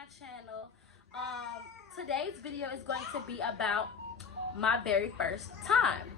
my channel. Today's video is going to be about my very first time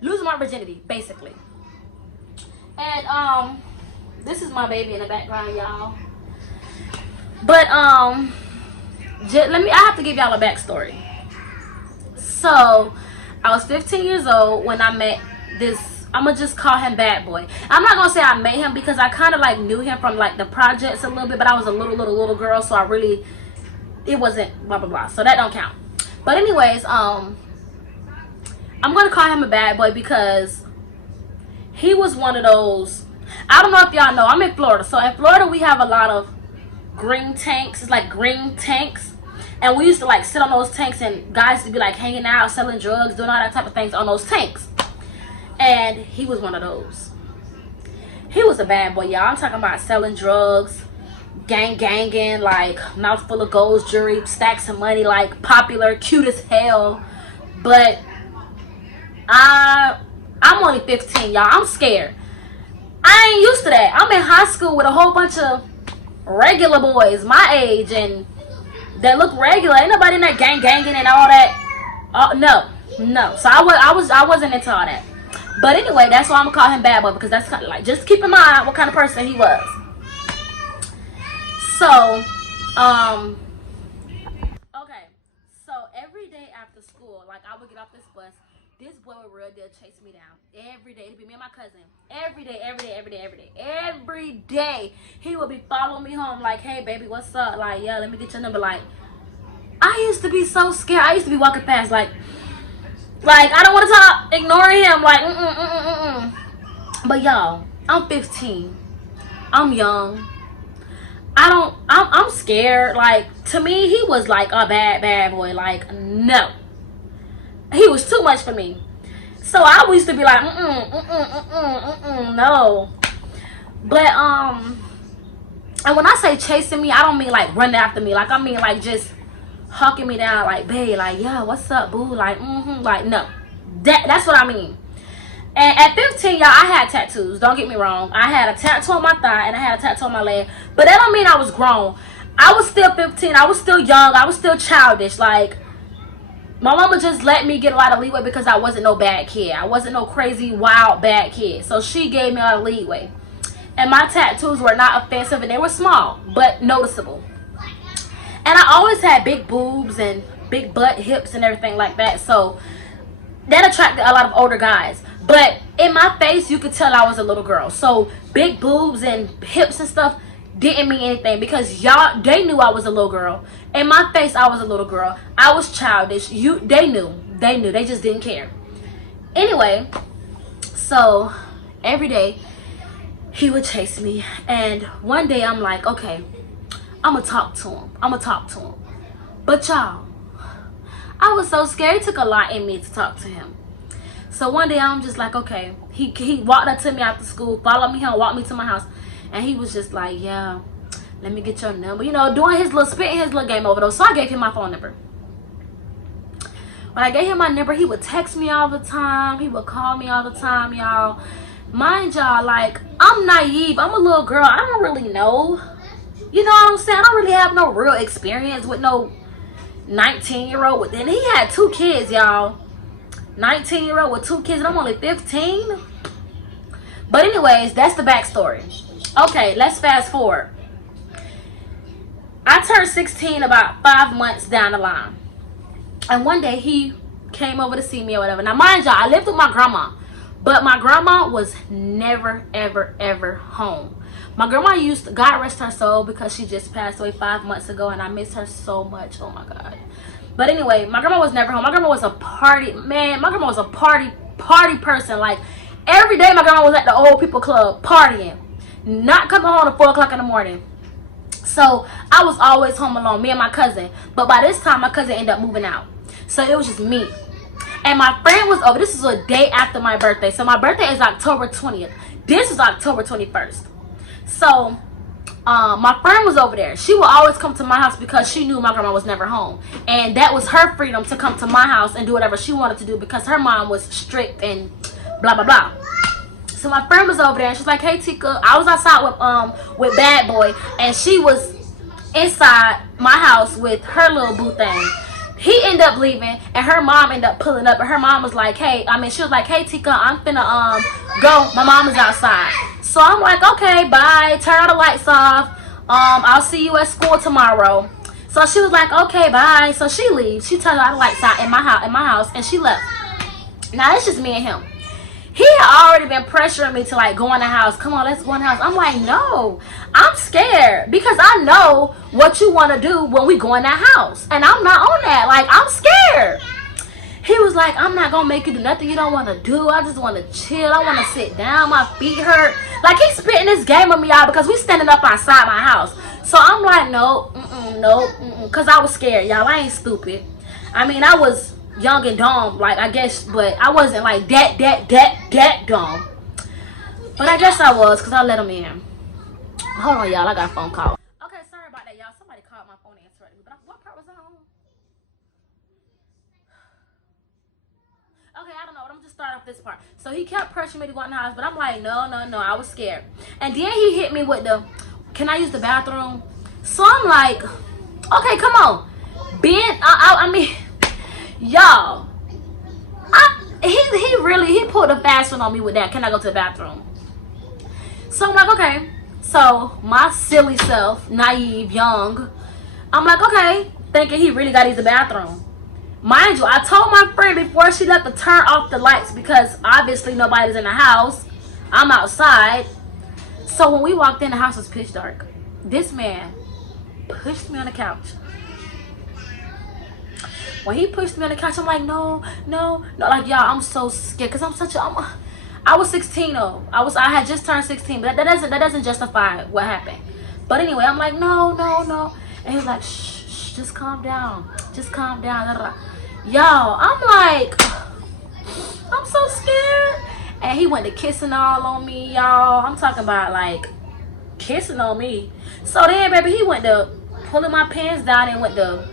losing my virginity, basically. And this is my baby in the background, y'all. But I have to give y'all a backstory. So I was 15 years old when I met this, I'm gonna just call him bad boy. I'm not gonna say I met him because I kind of like knew him from like the projects a little bit, but I was a little girl, so it wasn't blah blah blah, so that don't count. But anyways, I'm gonna call him a bad boy because he was one of those, I don't know if y'all know, I'm in Florida. So in Florida we have a lot of green tanks. It's like green tanks, and we used to like sit on those tanks, and guys used to be like hanging out, selling drugs, doing all that type of things on those tanks. And he was one of those. He was a bad boy, y'all. I'm talking about selling drugs, ganging, like mouth full of gold jewelry, stacks of money, like popular, cute as hell. But I'm only 15, y'all. I'm scared. I ain't used to that. I'm in high school with a whole bunch of regular boys my age and that look regular. Ain't nobody in that ganging and all that. No. So I wasn't into all that. But anyway, that's why I'm gonna call him bad boy, because that's kind of like, just keep in mind what kind of person he was. So okay, so every day after school, like I would get off this bus, this boy would real deal chase me down every day. It'd be me and my cousin every day. He would be following me home like, hey baby, what's up, like, yeah, let me get your number. Like, I used to be so scared. I used to be walking past like I don't want to talk, ignoring him, like But y'all, I'm 15, I'm young, I'm scared. Like, to me, he was like a bad boy. Like, no, he was too much for me. So I used to be like, no. But and when I say chasing me, I don't mean like running after me. Like, I mean like just hucking me down, like, babe, like, yeah, what's up, boo, like, like, no, that's what I mean. And at 15, y'all, I had tattoos. Don't get me wrong. I had a tattoo on my thigh and I had a tattoo on my leg, but that don't mean I was grown. I was still 15. I was still young. I was still childish. Like, my mama just let me get a lot of leeway because I wasn't no bad kid. I wasn't no crazy, wild, bad kid. So she gave me a lot of leeway. And my tattoos were not offensive, and they were small, but noticeable. And I always had big boobs and big butt, hips, and everything like that. So that attracted a lot of older guys. But in my face, you could tell I was a little girl. So big boobs and hips and stuff didn't mean anything, because they knew I was a little girl. In my face, I was a little girl. I was childish. They knew. They just didn't care. Anyway, so every day he would chase me. And one day I'm like, okay, I'm gonna talk to him. But y'all, I was so scared. It took a lot in me to talk to him. So one day I'm just like, okay. He walked up to me after school, followed me home, walked me to my house, and he was just like, yeah, let me get your number. You know, doing his little game over though. So I gave him my phone number. When I gave him my number, he would text me all the time. He would call me all the time, y'all. Mind y'all, like, I'm naive. I'm a little girl. I don't really know. You know what I'm saying? I don't really have no real experience with no 19-year-old. And he had 2 kids, y'all. 19-year-old with 2 kids, and I'm only 15. But anyways, that's the backstory. Okay, let's fast forward. I turned 16 about 5 months down the line. And one day he came over to see me or whatever. Now, mind y'all, I lived with my grandma. But my grandma was never, ever home. My grandma God rest her soul, because she just passed away 5 months ago, and I miss her so much. Oh my God. But anyway, my grandma was never home. My grandma was a party, man. My grandma was a party person. Like, every day my grandma was at the old people club partying, not coming home at 4 o'clock in the morning. So I was always home alone, me and my cousin. But by this time, my cousin ended up moving out. So it was just me. And my friend was over. This is a day after my birthday. So my birthday is October 20th. This is October 21st. So my friend was over there. She would always come to my house because she knew my grandma was never home. And that was her freedom to come to my house and do whatever she wanted to do, because her mom was strict and blah, blah, blah. So my friend was over there, and she's like, hey, Tika. I was outside with Bad Boy, and she was inside my house with her little boo thing. He ended up leaving, and her mom ended up pulling up, and her mom was like, hey, she was like, hey, Tika, I'm finna go. My mom is outside. So I'm like, okay, bye. Turn all the lights off. I'll see you at school tomorrow. So she was like, okay, bye. So she leaves. She turned all the lights out in my house, and she left. Now it's just me and him. He had already been pressuring me to like go in the house. Come on, let's go in the house. I'm like, no, I'm scared because I know what you want to do when we go in that house. And I'm not on that. Like, I'm scared. He was like, I'm not going to make you do nothing you don't want to do. I just want to chill. I want to sit down. My feet hurt. Like, he's spitting this game with me out because we standing up outside my house. So I'm like, no, because I was scared, y'all. I ain't stupid. I mean, I was young and dumb, like, I guess, but I wasn't like that dumb. But I guess I was, because I let him in. Hold on, y'all, I got a phone call. Okay, sorry about that, y'all. Somebody called my phone and interrupted me, but what part was I on? Okay, I don't know, but I'm just starting off this part. So he kept pressuring me to go in the house, but I'm like, no, I was scared. And then he hit me with the, can I use the bathroom? So I'm like, okay, come on. I mean, y'all, he pulled a fast one on me with that. Can I go to the bathroom? So I'm like, okay. So my silly self, naive, young, I'm like, okay, thinking he really got to use the bathroom. Mind you, I told my friend before she left to turn off the lights because obviously nobody's in the house. I'm outside. So when we walked in, the house was pitch dark. This man pushed me on the couch. When he pushed me on the couch, I'm like, no. Like, y'all, I'm so scared because I was 16 though. I had just turned 16, but that doesn't justify what happened. But anyway, I'm like, no. And he's like, shh, just calm down. Just calm down. Y'all, I'm like, I'm so scared. And he went to kissing all on me, y'all. I'm talking about like kissing on me. So then, baby, he went to pulling my pants down and went to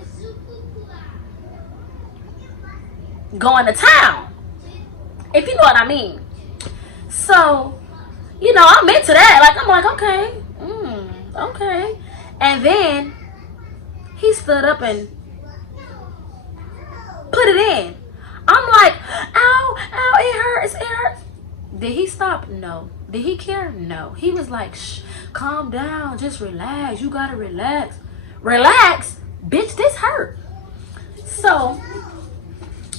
going to town, if you know what I mean. So, you know, I'm into that. Like, I'm like, okay. And then he stood up and put it in. I'm like, ow, it hurts. Did he stop? No. Did he care? No. He was like, shh, calm down, just relax. You gotta relax. Relax? Bitch, this hurt. So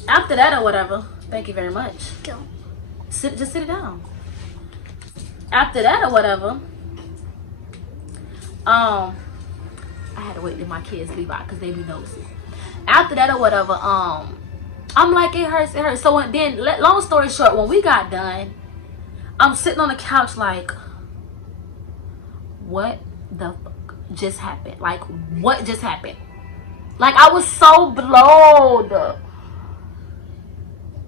after that or whatever, thank you very much. Just sit it down. After that or whatever, I had to wait till my kids leave out because they be nosy. After that or whatever, I'm like, it hurts. So then, long story short, when we got done, I'm sitting on the couch like, what the fuck just happened? Like, what just happened? Like, I was so blowed.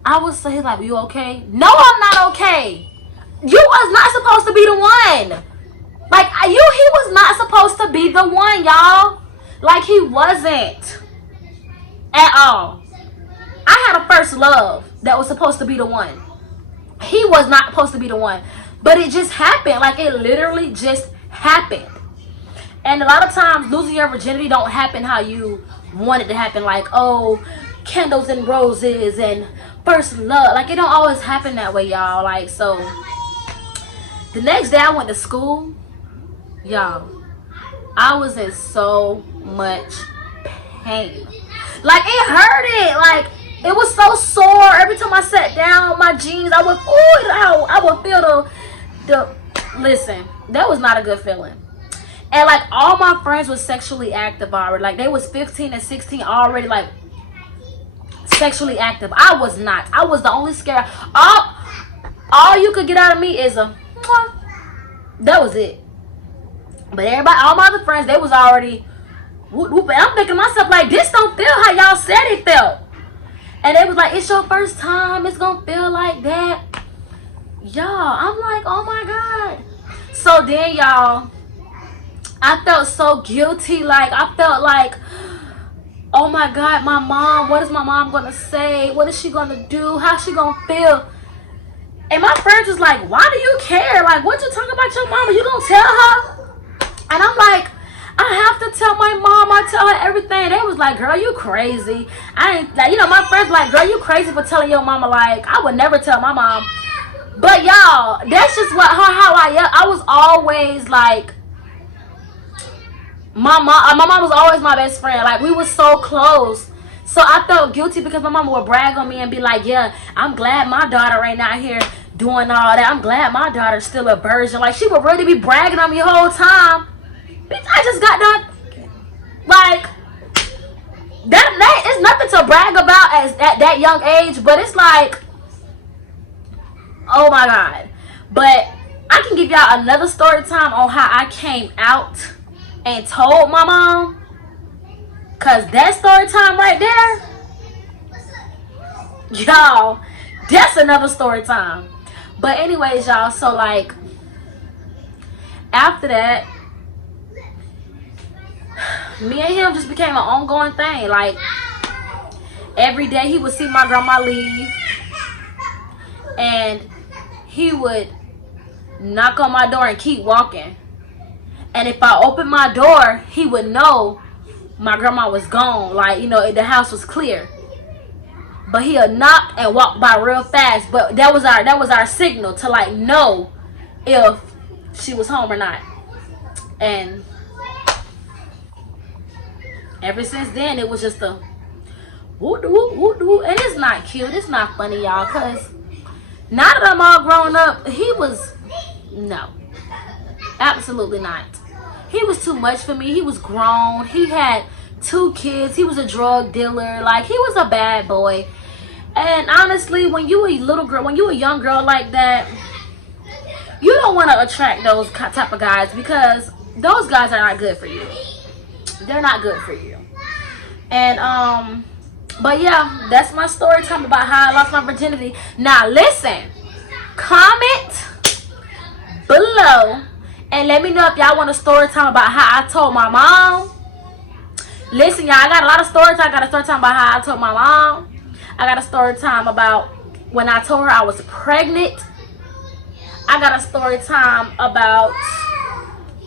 He's like, you okay? No, I'm not okay. You was not supposed to be the one. Like, he was not supposed to be the one, y'all. Like, he wasn't. At all. I had a first love that was supposed to be the one. He was not supposed to be the one. But it just happened. Like, it literally just happened. And a lot of times, losing your virginity don't happen how you want it to happen. Like, oh, candles and roses and first love. Like, it don't always happen that way, y'all. Like, so the next day I went to school, y'all, I was in so much pain. Like, it hurted. Like, it was so sore. Every time I sat down, my jeans, I would feel the listen, that was not a good feeling. And like, all my friends were sexually active already. Like, they was 15 and 16 already, like, sexually active. I was not. I was the only scared. All you could get out of me is a mwah. That was it. But everybody, all my other friends, they was already whooping. I'm thinking to myself, like, this don't feel how y'all said it felt. And they was like, it's your first time, it's gonna feel like that. Y'all, I'm like, oh my God. So then, y'all, I felt so guilty. Like, I felt like, oh my God, my mom, what is my mom gonna say? What is she gonna do? How's she gonna feel? And my friends was like, why do you care? Like, what you talking about your mama? You gonna tell her? And I'm I have to tell my mom. I tell her everything. They was like, girl, you crazy. I ain't like, you know, my friends like, girl, you crazy for telling your mama. Like, I would never tell my mom. But y'all, that's just how I am. I was always like, my mom was always my best friend. Like, we were so close. So I felt guilty because my mama would brag on me and be like, yeah, I'm glad my daughter ain't out here doing all that. I'm glad my daughter's still a virgin. Like, she would really be bragging on me the whole time. Bitch, I just got done. Like, that is nothing to brag about at that young age. But it's like, oh my God. But I can give y'all another story time on how I came out and told my mom. Cause that story time right there, y'all, that's another story time. But anyways, y'all, so like after that, me and him just became an ongoing thing. Like every day he would see my grandma leave and he would knock on my door and keep walking. And if I opened my door, he would know my grandma was gone. Like, you know, the house was clear. But he'll knock and walk by real fast. But that was our signal to like know if she was home or not. And ever since then, it was just a whoop whoop whoop whoop. And it's not cute. It's not funny, y'all. Cause now that I'm all grown up, he was no, absolutely not. He was too much for me. He was grown. He had 2 kids. He was a drug dealer. Like, he was a bad boy. And honestly, when you a little girl, when you a young girl like that, you don't want to attract those type of guys because those guys are not good for you. They're not good for you. And but yeah, that's my story time about how I lost my virginity. Now listen, comment below and let me know if y'all want a story time about how I told my mom. Listen, y'all, I got a lot of story time. I got a story time about how I told my mom. I got a story time about when I told her I was pregnant. I got a story time about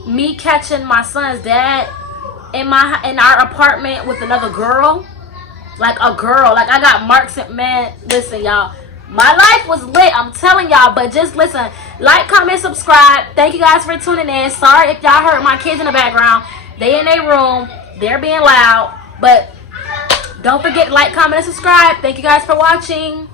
me catching my son's dad in our apartment with another girl. Like a girl. Like I got marks and man, listen, y'all. My life was lit, I'm telling y'all. But just listen, like, comment, subscribe. Thank you guys for tuning in. Sorry if y'all heard my kids in the background. They in their room. They're being loud. But don't forget to like, comment, and subscribe. Thank you guys for watching.